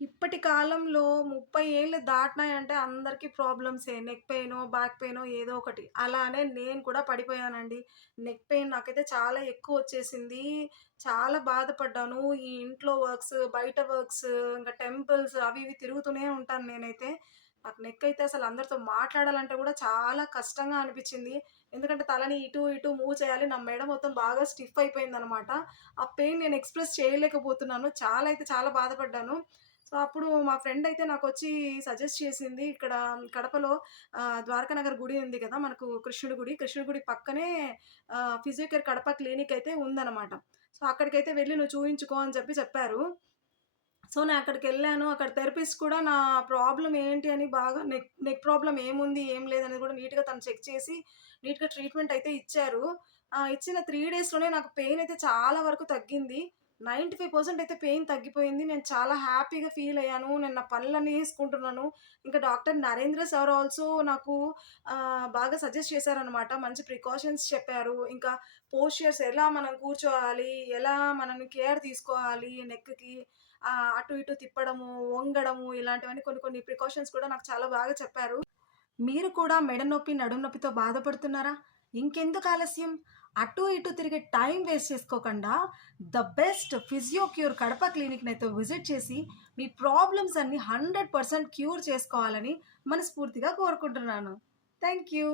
ఇప్పటి కాలంలో 30 ఏళ్ళు దాటినాయంటే అందరికీ ప్రాబ్లమ్సే. నెక్ పెయినో, బ్యాక్ పెయినో ఏదో ఒకటి. అలానే నేను కూడా పడిపోయానండి. నెక్ పెయిన్ నాకైతే చాలా ఎక్కువొచ్చేసింది. చాలా బాధపడ్డాను. ఈ ఇంట్లో వర్క్స్, బయట వర్క్స్, ఇంకా టెంపుల్స్ అవి ఇవి తిరుగుతూనే ఉంటాను నేనైతే. నాకు నెక్ అయితే అసలు అందరితో మాట్లాడాలంటే కూడా చాలా కష్టంగా అనిపిచ్చింది. ఎందుకంటే తలని ఇటు ఇటు మూవ్ చేయాలి. నా మెడ మొత్తం బాగా స్టిఫ్ అయిపోయిందనమాట. ఆ పెయిన్ నేను ఎక్స్‌ప్రెస్ చేయలేకపోతున్నాను. చాలా అయితే చాలా బాధపడ్డాను. సో, అప్పుడు మా ఫ్రెండయితే నాకొచ్చి సజెస్ట్ చేసింది. ఇక్కడ కడపలో ద్వారకానగర్ గుడి ఉంది కదా! మనకు కృష్ణుడి గుడి. కృష్ణుడి గుడి పక్కనే ఫిజియోకేర్ కడప క్లినిక్ అయితే ఉందనమాట. సో, అక్కడికైతే వెళ్లి నువ్వు చూయించుకో అని చెప్పారు. సో, నేనక్కడికెళ్ళాను. అక్కడ థెరపిస్ట్ కూడా నా ప్రాబ్లమ్ ఏంటి అని బాగా నెక్ నెక్ ప్రాబ్లమ్ ఏముంది, ఏం లేదనేది కూడా నీట్‌గా తను చెక్ చేసి, నీట్‌గా ట్రీట్‌మెంట్ అయితే ఇచ్చారు. ఇచ్చిన 3 డేస్‌లోనే నాకు పెయిన్ అయితే చాలా వరకు తగ్గింది. 95% అయితే పెయిన్ తగ్గిపోయింది. నేను చాలా హ్యాపీగా ఫీల్ అయ్యాను. నేను నా పనులన్నీ చేసుకుంటున్నాను. ఇంకా డాక్టర్ నరేంద్ర సార్ ఆల్సో నాకు బాగా సజెస్ట్ చేశారనమాట. మంచి ప్రికాషన్స్ చెప్పారు. ఇంకా పోస్చర్స్ ఎలా మనం కూర్చోవాలి, ఎలా మనం కేర్ తీసుకోవాలి నెక్‌కి, అటు ఇటు తిప్పడము, వంగడము ఇలాంటివన్నీ కొన్ని కొన్ని ప్రికాషన్స్ కూడా నాకు చాలా బాగా చెప్పారు. మీరు కూడా మెడ నొప్పి, నడుము నొప్పితో బాధపడుతున్నారా? ఇంకెందుకు ఆలస్యం? అటు ఇటు తిరిగి టైం వేస్ట్ చేసుకోకుండా the best physio cure Kadapa క్లినిక్‌నైతే విజిట్ చేసి మీ ప్రాబ్లమ్స్ అన్నీ 100% క్యూర్ చేసుకోవాలని మనస్ఫూర్తిగా కోరుకుంటున్నాను. Thank you.